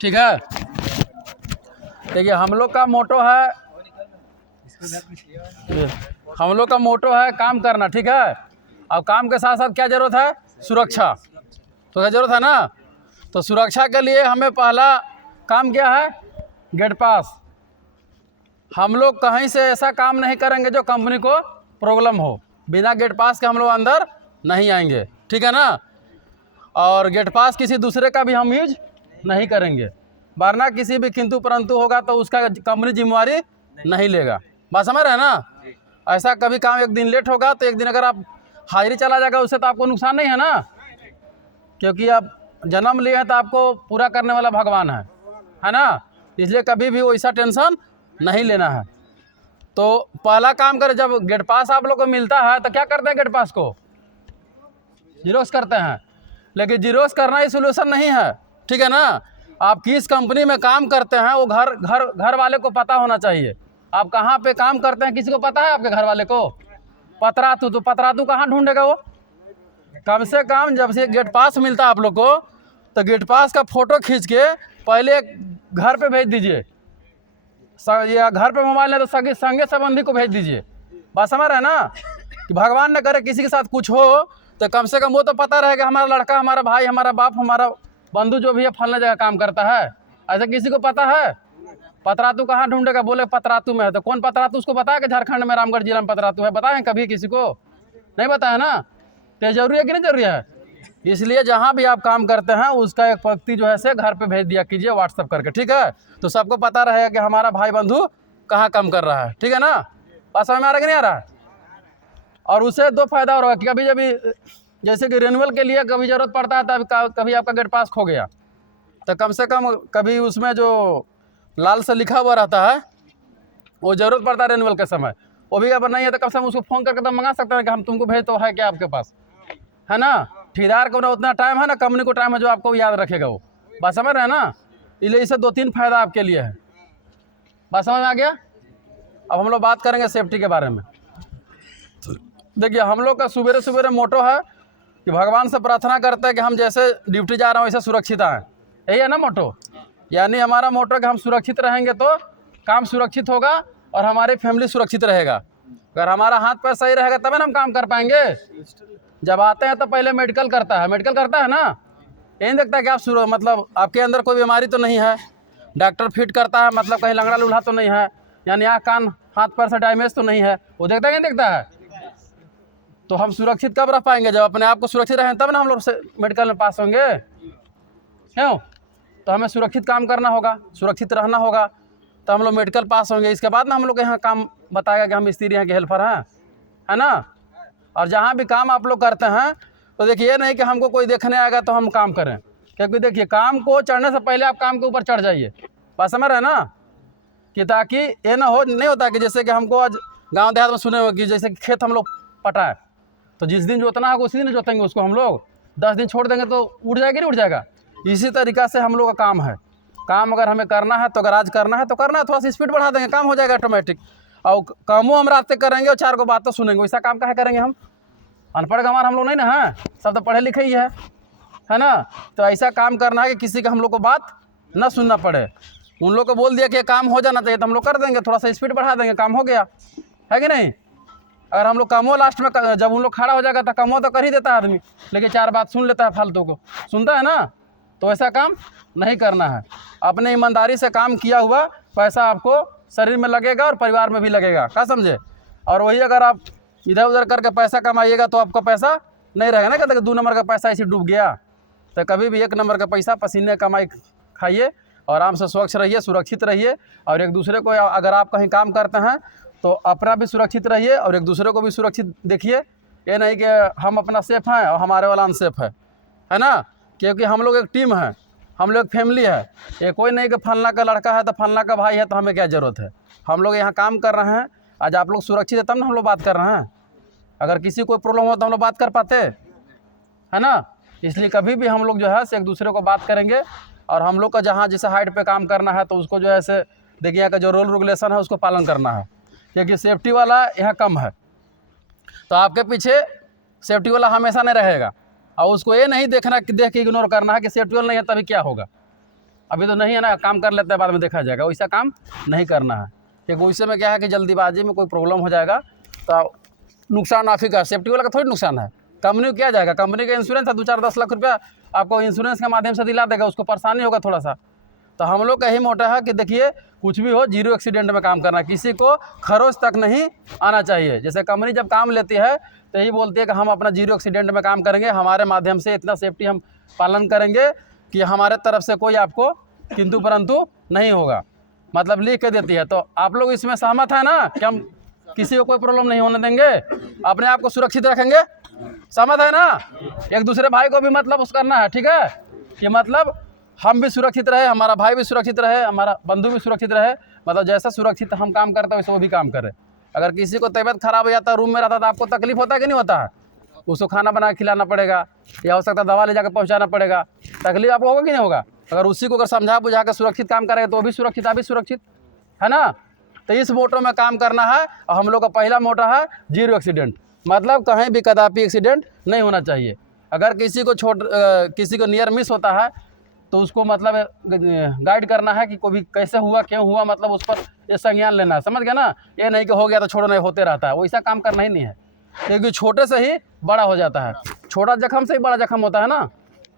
ठीक है। देखिए हम लोग का मोटो है, हम लोग का मोटो है काम करना, ठीक है। अब काम के साथ साथ क्या ज़रूरत है? सुरक्षा। तो क्या ज़रूरत है ना? तो सुरक्षा के लिए हमें पहला काम क्या है? गेट पास। हम लोग कहीं से ऐसा काम नहीं करेंगे जो कंपनी को प्रॉब्लम हो। बिना गेट पास के हम लोग अंदर नहीं आएंगे, ठीक है ना। और गेट पास किसी दूसरे का भी हम यूज नहीं करेंगे, वरना किसी भी किंतु परंतु होगा तो उसका कंपनी जिम्मेवारी नहीं लेगा। बात समझ रहे हैं ना? ऐसा कभी काम एक दिन लेट होगा तो एक दिन अगर आप हाजिरी चला जाएगा उससे तो आपको नुकसान नहीं है ना, क्योंकि आप जन्म लिए हैं तो आपको पूरा करने वाला भगवान है ना। इसलिए कभी भी वैसा टेंशन नहीं लेना है। तो पहला काम करें, जब गेट पास आप लोग को मिलता है तो क्या करते हैं? गेट पास को जीरोक्स करते हैं। लेकिन जीरोक्स करना ही सोल्यूशन नहीं है, ठीक है ना। आप किस कंपनी में काम करते हैं वो घर वाले को पता होना चाहिए। आप कहाँ पे काम करते हैं किसी को पता है? आपके घर वाले को? पतरातू, तो पतरातू कहाँ ढूंढेगा वो? कम से कम जब से गेट पास मिलता है आप लोग को तो गेट पास का फ़ोटो खींच के पहले घर पे भेज दीजिए, या घर पे मोबाइल है तो संगे संबंधी को भेज दीजिए। बात समझ रहे हैं ना? कि भगवान न करे किसी के साथ कुछ हो तो कम से कम वो तो पता रहेगा हमारा लड़का, हमारा भाई, हमारा बाप, हमारा बंधु जो भी है फलना जगह काम करता है। ऐसा किसी को पता है? पतरातू कहाँ ढूंढेगा? बोले पतरातू में है, तो कौन पतरातू? उसको बताया कि झारखंड में रामगढ़ जिला में पतरातू है? बताएं कभी किसी को? नहीं बताया ना। तो जरूरी है कि नहीं जरूरी है? इसलिए जहाँ भी आप काम करते हैं उसका एक व्यक्ति जो है से घर पे भेज दिया कीजिए व्हाट्सएप करके, ठीक है। तो सबको पता रहेगा कि हमारा भाई बंधु कहाँ काम कर रहा है, ठीक है ना। बात समझ में आ रहा है कि नहीं आ रहा है? और उससे दो फायदा हो रहा है कि कभी जब जैसे कि रिन्यूअल के लिए कभी ज़रूरत पड़ता है तब कभी आपका गेट पास खो गया तो कम से कम कभी उसमें जो लाल से लिखा हुआ रहता है वो ज़रूरत पड़ता है रिन्यूअल के समय, वो भी अगर नहीं है तो कम से कम उसको फ़ोन करके तो मंगा सकते हैं कि हम तुमको भेज तो है क्या आपके पास, है ना। ठेकेदार को ना उतना टाइम है ना कंपनी को टाइम है जो आपको याद रखेगा वो। बात समझ रहे हैं ना? इसलिए इसे 2-3 फायदा आपके लिए है। बात समझ में आ गया? अब हम लोग बात करेंगे सेफ्टी के बारे में। देखिए हम लोग का सुबेरे सुबेरे मोटो है कि भगवान से प्रार्थना करते हैं कि हम जैसे ड्यूटी जा रहे हैं वैसे सुरक्षित आएँ। यही है ना मोटो? यानी हमारा मोटो है कि हम सुरक्षित रहेंगे तो काम सुरक्षित होगा और हमारी फैमिली सुरक्षित रहेगा। अगर हमारा हाथ पैर सही रहेगा तभी ना हम काम कर पाएंगे। जब आते हैं तो पहले मेडिकल करता है, मेडिकल करता है ना, यही देखता है कि आप मतलब आपके अंदर कोई बीमारी तो नहीं है। डॉक्टर फिट करता है मतलब कहीं लंगड़ा लूल्हा तो नहीं है, यानी आँख कान हाथ पैर से डैमेज तो नहीं है, वो देखता है कि नहीं देखता है। तो हम सुरक्षित कब रह पाएंगे? जब अपने आप को सुरक्षित रहें तब ना हम लोग मेडिकल में पास होंगे, क्यों? तो हमें सुरक्षित काम करना होगा, सुरक्षित रहना होगा, तो हम लोग मेडिकल पास होंगे। इसके बाद ना हम लोग यहाँ काम बताएगा कि हम मिस्त्री हैं कि हेल्पर हैं, है ना। और जहाँ भी काम आप लोग करते हैं तो देखिए ये नहीं कि हमको कोई देखने आएगा तो हम काम करें, क्योंकि देखिए काम को चढ़ने से पहले आप काम के ऊपर चढ़ जाइए। बात समझ रहे हैं ना? कि ताकि ये ना हो, नहीं होता कि जैसे कि हमको आज गांव देहात में सुने हो कि जैसे खेत हम लोग पटाए तो जिस दिन जोतना होगा उसी दिन जोतेंगे उसको हम लोग, 10 दिन छोड़ देंगे तो उड़ जाएगा नहीं उड़ जाएगा। इसी तरीक़ा से हम लोग का काम है। काम अगर हमें करना है तो अगर आज करना है तो करना है, थोड़ा सा स्पीड बढ़ा देंगे काम हो जाएगा ऑटोमेटिक। और कामों हम रात करेंगे और 4 को बात तो सुनेंगे, वैसा काम काहे करेंगे हम? अनपढ़ गंवार हम लोग नहीं ना हैं, सब तो पढ़े लिखे ही है ना। तो ऐसा काम करना है कि किसी का हम लोग को बात ना सुनना पड़े। उन लोग को बोल दिया कि काम हो जाना चाहिए तो हम लोग कर देंगे, थोड़ा सा स्पीड बढ़ा देंगे, काम हो गया, है कि नहीं। अगर हम लोग कामों लास्ट में जब उन लोग खड़ा हो जाएगा तो कामों तो कर ही देता है आदमी, लेकिन 4 बात सुन लेता है, फालतू को सुनता है ना। तो ऐसा काम नहीं करना है। अपने ईमानदारी से काम किया हुआ पैसा आपको शरीर में लगेगा और परिवार में भी लगेगा, क्या समझे। और वही अगर आप इधर उधर करके पैसा कमाइएगा तो आपका पैसा नहीं रहेगा ना। कहते कि 2 नंबर का पैसा ऐसे डूब गया। तो कभी भी 1 नंबर का पैसा पसीने कमाई खाइए, आराम से स्वच्छ रहिए, सुरक्षित रहिए। और एक दूसरे को, अगर आप कहीं काम करते हैं तो अपना भी सुरक्षित रहिए और एक दूसरे को भी सुरक्षित देखिए। ये नहीं कि हम अपना सेफ हैं और हमारे वाला अनसेफ है ना। क्योंकि हम लोग एक टीम है, हम लोग फैमिली है। ये कोई नहीं कि फलना का लड़का है तो फलना का भाई है तो हमें क्या ज़रूरत है। हम लोग यहाँ काम कर रहे हैं, आज आप लोग सुरक्षित है तब ना हम लोग बात कर रहे हैं। अगर किसी को प्रॉब्लम हो तो हम लोग बात कर पाते, है ना। इसलिए कभी भी हम लोग जो है एक दूसरे को बात करेंगे। और हम लोग का जहाँ जैसे हाइट पे काम करना है तो उसको जो है से देखिए यहाँ का जो रूल रेगुलेशन है उसको पालन करना है, क्योंकि सेफ्टी वाला यहाँ कम है। तो आपके पीछे सेफ्टी वाला हमेशा नहीं रहेगा और उसको ये नहीं देखना कि देख के इग्नोर करना है कि सेफ्टी वाला नहीं है तभी क्या होगा। अभी तो नहीं है ना, काम कर लेते हैं, बाद में देखा जाएगा, वैसा काम नहीं करना है। क्योंकि वैसे में क्या है कि जल्दीबाजी में कोई प्रॉब्लम हो जाएगा तो नुकसान आप ही का, सेफ्टी वाला का थोड़ी नुकसान है, कंपनी को क्या जाएगा, कंपनी का इंश्योरेंस है 2-4-10 लाख रुपया आपको इंश्योरेंस के माध्यम से दिला देगा, उसको परेशानी होगा थोड़ा सा। तो हम लोग का यही मोटा है कि देखिए कुछ भी हो जीरो एक्सीडेंट में काम करना, किसी को खरोच तक नहीं आना चाहिए। जैसे कंपनी जब काम लेती है तो यही बोलती है कि हम अपना जीरो एक्सीडेंट में काम करेंगे, हमारे माध्यम से इतना सेफ्टी हम पालन करेंगे कि हमारे तरफ से कोई आपको किंतु परंतु नहीं होगा, मतलब लिख के देती है। तो आप लोग इसमें सहमत है ना कि हम किसी को कोई प्रॉब्लम नहीं होने देंगे, अपने आप को सुरक्षित रखेंगे, सहमत है ना? एक दूसरे भाई को भी मतलब उस करना है, ठीक है, कि मतलब हम भी सुरक्षित रहे, हमारा भाई भी सुरक्षित रहे, हमारा बंधु भी सुरक्षित रहे, मतलब जैसा सुरक्षित हम काम करते हैं वैसे वो भी काम करे। अगर किसी को तबीयत खराब हो जाता है, रूम में रहता है, तो आपको तकलीफ होता है कि नहीं होता है? उसको खाना बना के खिलाना पड़ेगा या हो सकता है दवा ले जाकर पहुंचाना पड़ेगा, तकलीफ आपको होगा कि नहीं होगा? अगर उसी को अगर समझा बुझा कर सुरक्षित काम करेगा तो वो भी सुरक्षित, आप भी सुरक्षित, है ना? तो इस मोटो में काम करना है। और हम लोग का पहला मोटो है जीरो एक्सीडेंट, मतलब कहीं भी कदापि एक्सीडेंट नहीं होना चाहिए। अगर किसी को किसी को नियर मिस होता है तो उसको मतलब गाइड करना है कि कोई भी कैसे हुआ, क्यों हुआ, मतलब उस पर ये संज्ञान लेना है, समझ गया ना? ये नहीं कि हो गया तो छोड़ो, नहीं होते रहता है, वैसा काम करना ही नहीं है, क्योंकि छोटे से ही बड़ा हो जाता है, छोटा जख्म से ही बड़ा जख्म होता है ना,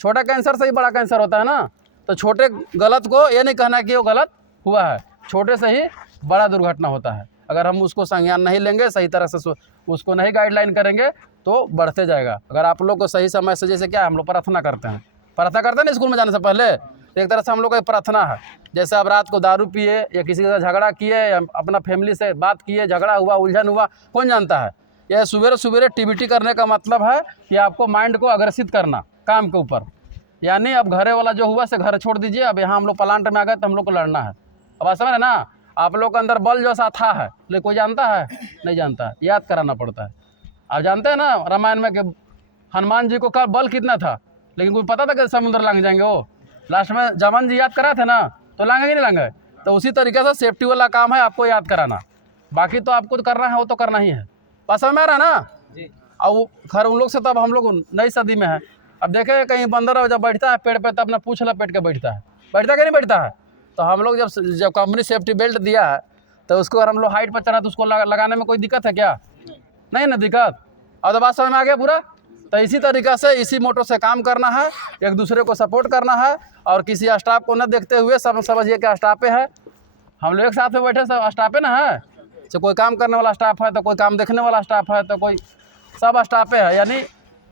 छोटा कैंसर से ही बड़ा कैंसर होता है ना। तो छोटे गलत को ये नहीं कहना कि वो गलत हुआ है, छोटे से ही बड़ा दुर्घटना होता है। अगर हम उसको संज्ञान नहीं लेंगे, सही तरह से उसको नहीं गाइडलाइन करेंगे तो बढ़ते जाएगा। अगर आप लोग को सही समय से, जैसे क्या हम लोग प्रार्थना करते हैं ना स्कूल में जाने से पहले, तो एक तरह से हम लोग का प्रार्थना है। जैसे आप रात को दारू पिए या किसी के साथ झगड़ा किए या अपना फैमिली से बात किए, झगड़ा हुआ, उलझन हुआ, कौन जानता है? यह सवेरे सवेरे टीबीटी करने का मतलब है कि आपको माइंड को अग्रसित करना काम के ऊपर, यानी अब घरे वाला जो हुआ से घर छोड़ दीजिए, अब यहाँ हम लोग प्लांट में आ गए तो हम लोग को लड़ना है। अब आप समझ रहे ना? आप लोग के अंदर बल जो सा था है, लेकिन कोई जानता है? नहीं जानता, याद कराना पड़ता है। आप जानते हैं ना रामायण में कि हनुमान जी को का बल कितना था, लेकिन कोई पता था कि समुद्र लांग जाएंगे वो? लास्ट में जवान जी याद करा थे ना, तो लांगे नहीं लांगे। तो उसी तरीके से सेफ्टी वाला काम है आपको याद कराना, बाकी तो आपको तो करना है, वो तो करना ही है। बस समझ में आ रहा ना? अब खैर उन लोग से तो अब हम लोग नई सदी में है। अब देखे कहीं बंदर जब बैठता है पेड़ पे तो अपना पूंछ लपेट के बैठता है, बैठता कि नहीं बैठता है? तो हम लोग जब कंपनी सेफ्टी बेल्ट दिया है तो उसको अगर हम लोग हाइट पर चढ़ा तो उसको लगाने में कोई दिक्कत है क्या? नहीं ना दिक्कत। और तो बात समझ में आ गया पूरा? तो इसी तरीक़े से इसी मोटो से काम करना है, एक दूसरे को सपोर्ट करना है, और किसी स्टाफ को न देखते हुए सब समझिए कि स्टाफे है, हम लोग एक साथ में बैठे सब स्टाफे ना है। तो कोई काम करने वाला स्टाफ है तो कोई काम देखने वाला स्टाफ है तो कोई सब स्टाफे है, यानी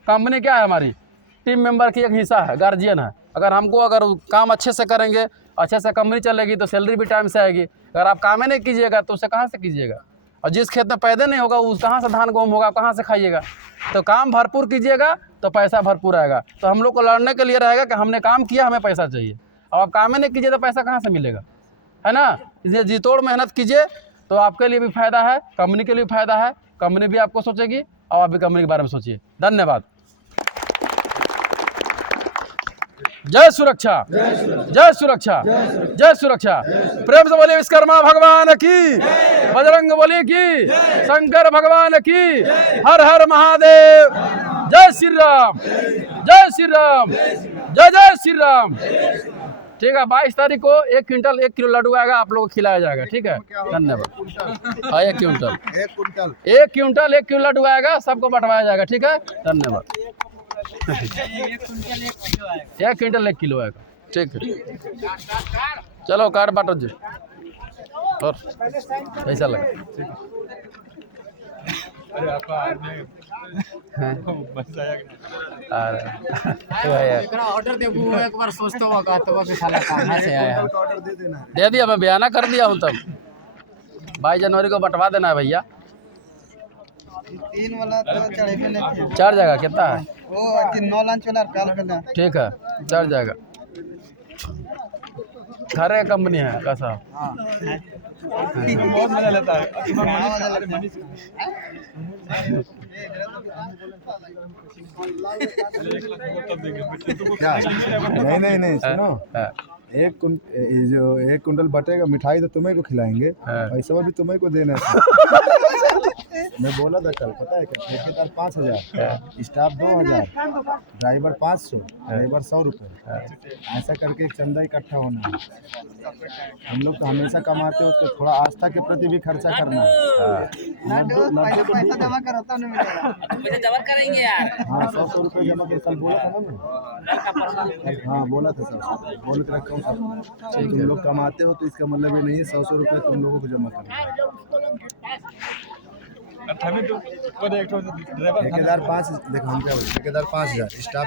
कंपनी क्या है हमारी टीम मेंबर की एक हिस्सा है, गार्जियन है। अगर काम अच्छे से करेंगे, अच्छे से कंपनी चलेगी तो सैलरी भी टाइम से आएगी। अगर आप काम ही नहीं कीजिएगा तो उसे कहाँ से कीजिएगा? और जिस खेत में पैदा नहीं होगा उस कहाँ से धान गेहूँ होगा, कहाँ से खाइएगा? तो काम भरपूर कीजिएगा तो पैसा भरपूर आएगा। तो हम लोग को लड़ने के लिए रहेगा कि हमने काम किया, हमें पैसा चाहिए। अब आप काम ही नहीं कीजिए तो पैसा कहाँ से मिलेगा, है ना? इसलिए जी तोड़ मेहनत कीजिए तो आपके लिए भी फ़ायदा है, कंपनी के लिए भी फ़ायदा है, कंपनी भी आपको सोचेगी और आप भी कंपनी के बारे में सोचिए। धन्यवाद। जय सुरक्षा, जय सुरक्षा, जय सुरक्षा। प्रेम से बोलिए विश्वकर्मा भगवान की, बजरंग बली की, शंकर भगवान की, हर हर महादेव। जय श्री राम, जय श्री राम, जय जय श्री राम। ठीक है, 22 तारीख को 1 क्विंटल 1 किलो लड्डू आएगा, आप लोगों को खिलाया जाएगा। ठीक है, धन्यवाद। हाँ 1 क्विंटल 1 किलो लड्डू आएगा, सबको बंटवाया जाएगा। ठीक है, धन्यवाद। 1 क्विंटल 1 किलो आएगा। ठीक है, चलो कार्ड बांटो जी। और कैसा लगा? ऑर्डर एक बार सोचते होगा तो साला कहाँ से आया? दे दिया, मैं बयाना कर दिया हूँ। तब 22 जनवरी को बंटवा देना है भैया। 3 वाला तो चढ़े पे नहीं, 4 जाएगा, कितना है? वो 9 लांच वाला काल पे। ठीक है, 4 जाएगा। खरे कंपनी है कैसा? बहुत मजा लेता है। नहीं सुनो, एक कुंटल बटेगा, मिठाई तो तुम्हें को खिलाएंगे, हाँ। पैसा भी तुम्हें को देना है। मैं बोला था कल, पता है क्या, ठेकेदार 5,000, स्टाफ 2,000, ड्राइवर 500, लेबर 100 रुपये, ऐसा करके एक चंदा इकट्ठा होना है। हम लोग तो हमेशा कमाते हैं, उसको थोड़ा आस्था के प्रति भी खर्चा करना है। पैसा जमा करो तब नहीं मिलेगा। हाँ 100 रुपये जमा कर, कल बोला था ना मैं। हाँ बोला था सर, बोल के रखा हूँ सर। तुम लोग कमाते हो तो इसका मतलब ये नहीं है 100 रुपये तुम लोगों को जमा करना है। ठेकेदार 5, देखो हम क्या बोले, ठेकेदार 5,000, स्टाफ